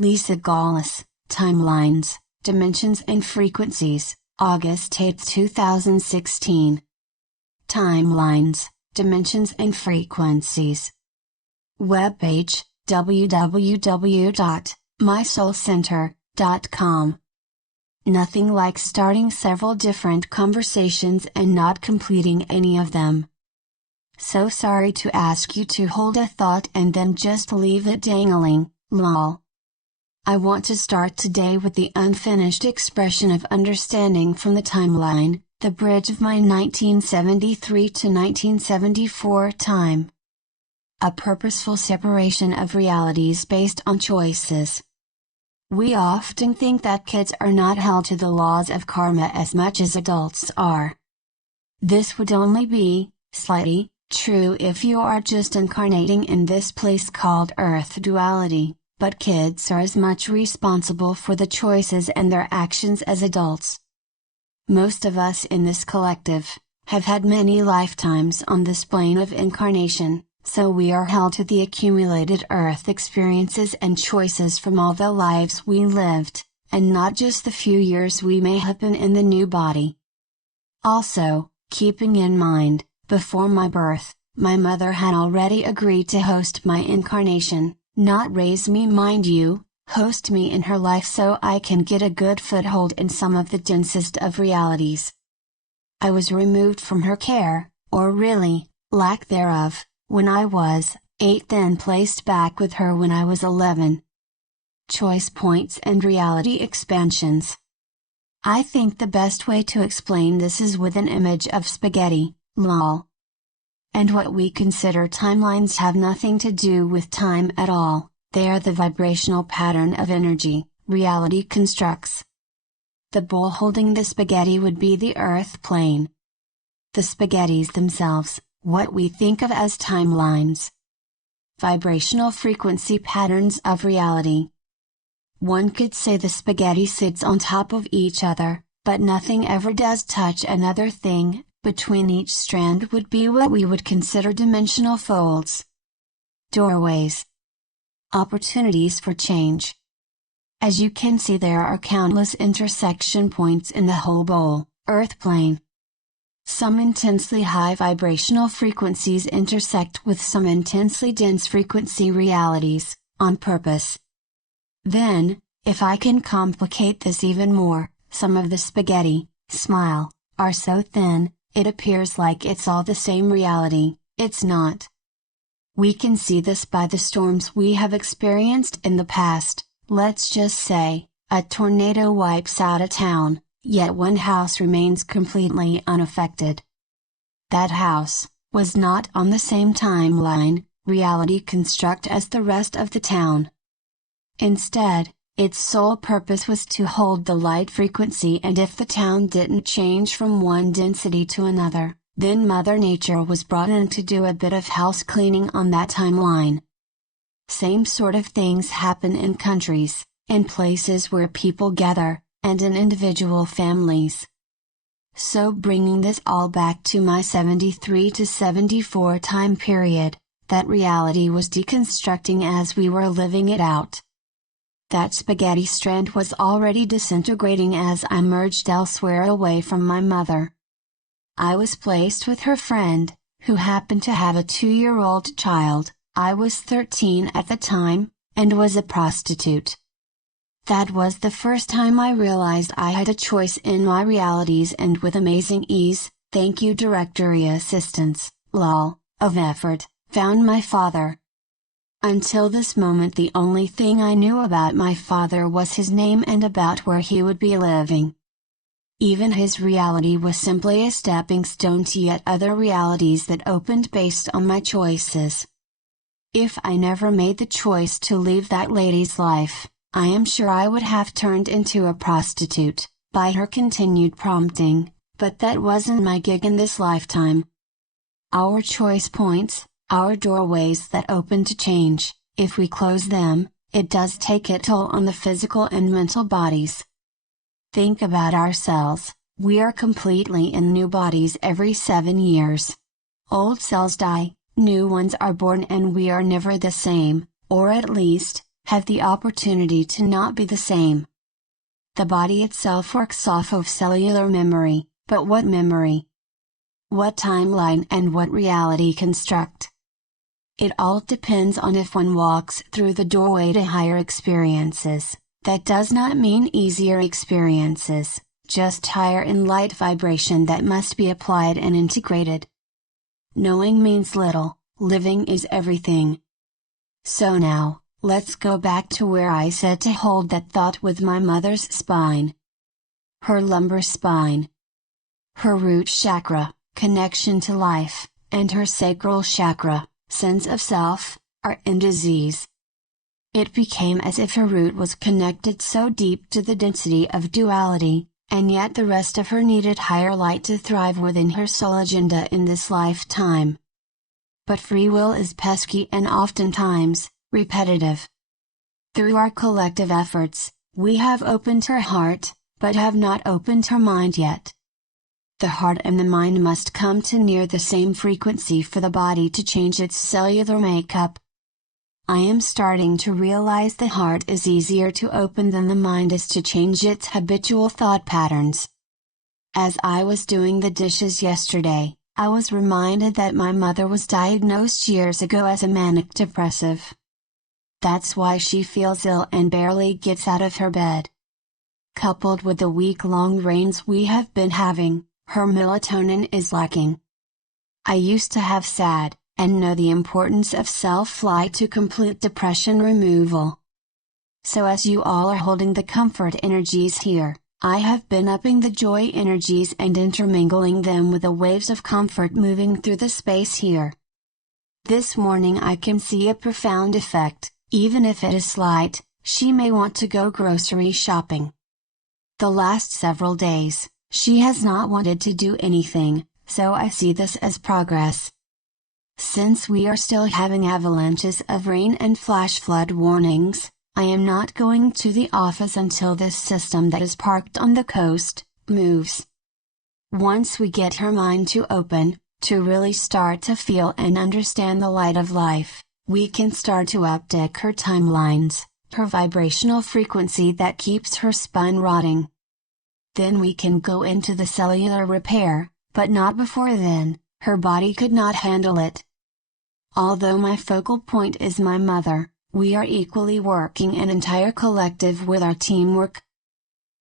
Lisa Gawlas, Timelines, Dimensions and Frequencies, August 8, 2016. Timelines, Dimensions and Frequencies. Webpage, www.mysoulcenter.com. Nothing like starting several different conversations and not completing any of them. So sorry to ask you to hold a thought and then just leave it dangling, lol. I want to start today with the unfinished expression of understanding from the timeline, the bridge of my 1973 to 1974 time. A purposeful separation of realities based on choices. We often think that kids are not held to the laws of karma as much as adults are. This would only be, slightly, true if you are just incarnating in this place called Earth duality, but kids are as much responsible for the choices and their actions as adults. Most of us in this collective, have had many lifetimes on this plane of incarnation, so we are held to the accumulated Earth experiences and choices from all the lives we lived, and not just the few years we may have been in the new body. Also, keeping in mind, before my birth, my mother had already agreed to host my incarnation, not raise me mind you, host me in her life so I can get a good foothold in some of the densest of realities. I was removed from her care, or really, lack thereof, when I was 8, then placed back with her when I was 11. Choice points and reality expansions. I think the best way to explain this is with an image of spaghetti, lol. And what we consider timelines have nothing to do with time at all, they are the vibrational pattern of energy, reality constructs. The bowl holding the spaghetti would be the earth plane. The spaghettis themselves, what we think of as timelines. Vibrational frequency patterns of reality. One could say the spaghetti sits on top of each other, but nothing ever does touch another thing. Between each strand would be what we would consider dimensional folds. Doorways. Opportunities for change. As you can see, there are countless intersection points in the whole bowl, earth plane. Some intensely high vibrational frequencies intersect with some intensely dense frequency realities, on purpose. Then, if I can complicate this even more, some of the spaghetti, smile, are so thin, it appears like it's all the same reality, it's not. We can see this by the storms we have experienced in the past. Let's just say, a tornado wipes out a town, yet one house remains completely unaffected. That house, was not on the same timeline, reality construct as the rest of the town. Instead, its sole purpose was to hold the light frequency, and if the town didn't change from one density to another, then Mother Nature was brought in to do a bit of house cleaning on that timeline. Same sort of things happen in countries, in places where people gather, and in individual families. So bringing this all back to my 73 to 74 time period, that reality was deconstructing as we were living it out. That spaghetti strand was already disintegrating as I merged elsewhere away from my mother. I was placed with her friend, who happened to have a 2-year-old child. I was 13 at the time, and was a prostitute. That was the first time I realized I had a choice in my realities, and with amazing ease, thank you directory assistance, lol, of effort, found my father. Until this moment the only thing I knew about my father was his name and about where he would be living. Even his reality was simply a stepping stone to yet other realities that opened based on my choices. If I never made the choice to leave that lady's life, I am sure I would have turned into a prostitute, by her continued prompting, but that wasn't my gig in this lifetime. Our choice points, our doorways that open to change, if we close them, it does take a toll on the physical and mental bodies. Think about ourselves, we are completely in new bodies every 7 years. Old cells die, new ones are born, and we are never the same, or at least, have the opportunity to not be the same. The body itself works off of cellular memory, but what memory? What timeline and what reality construct? It all depends on if one walks through the doorway to higher experiences. That does not mean easier experiences, just higher in light vibration that must be applied and integrated. Knowing means little, living is everything. So now, let's go back to where I said to hold that thought with my mother's spine. Her lumbar spine. Her root chakra, connection to life, and her sacral chakra, sense of self, are in disease. It became as if her root was connected so deep to the density of duality, and yet the rest of her needed higher light to thrive within her soul agenda in this lifetime. But free will is pesky and oftentimes, repetitive. Through our collective efforts, we have opened her heart, but have not opened her mind yet. The heart and the mind must come to near the same frequency for the body to change its cellular makeup. I am starting to realize the heart is easier to open than the mind is to change its habitual thought patterns. As I was doing the dishes yesterday, I was reminded that my mother was diagnosed years ago as a manic depressive. That's why she feels ill and barely gets out of her bed. Coupled with the week-long rains we have been having, her melatonin is lacking. I used to have SAD, and know the importance of self-light to complete depression removal. So as you all are holding the comfort energies here, I have been upping the joy energies and intermingling them with the waves of comfort moving through the space here. This morning I can see a profound effect, even if it is slight. She may want to go grocery shopping. The last several days, she has not wanted to do anything, so I see this as progress. Since we are still having avalanches of rain and flash flood warnings, I am not going to the office until this system that is parked on the coast, moves. Once we get her mind to open, to really start to feel and understand the light of life, we can start to updeck her timelines, her vibrational frequency that keeps her spine rotting. Then we can go into the cellular repair, but not before then. Her body could not handle it. Although my focal point is my mother, we are equally working an entire collective with our teamwork.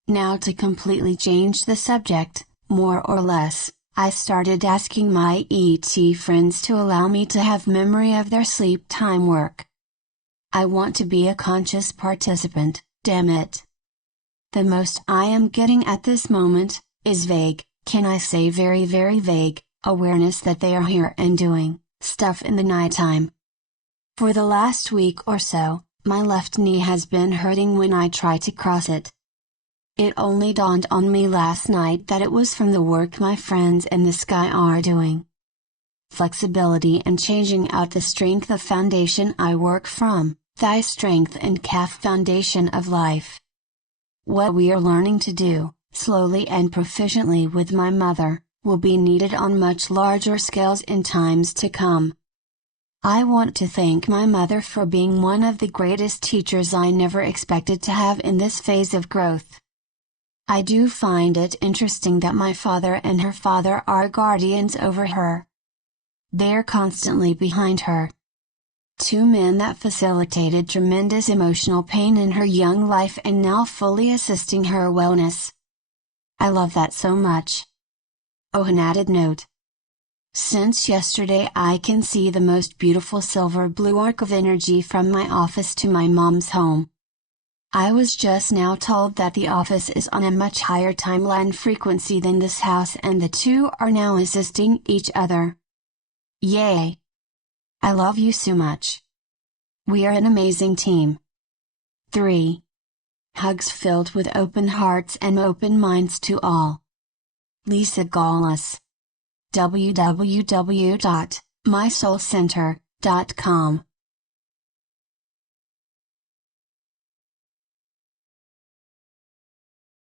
Now to completely change the subject, more or less, I started asking my ET friends to allow me to have memory of their sleep time work. I want to be a conscious participant, damn it. The most I am getting at this moment, is vague, can I say very vague, awareness that they are here and doing stuff in the nighttime. For the last week or so, my left knee has been hurting when I try to cross it. It only dawned on me last night that it was from the work my friends in the sky are doing. Flexibility and changing out the strength of foundation I work from, thigh strength and calf foundation of life. What we are learning to do, slowly and proficiently with my mother, will be needed on much larger scales in times to come. I want to thank my mother for being one of the greatest teachers I never expected to have in this phase of growth. I do find it interesting that my father and her father are guardians over her. They're constantly behind her. Two men that facilitated tremendous emotional pain in her young life and now fully assisting her wellness. I love that so much. Oh, an added note. Since yesterday I can see the most beautiful silver blue arc of energy from my office to my mom's home. I was just now told that the office is on a much higher timeline frequency than this house and the two are now assisting each other. Yay! I love you so much. We are an amazing team. 3. Hugs filled with open hearts and open minds to all. Lisa Gawlas. www.mysoulcenter.com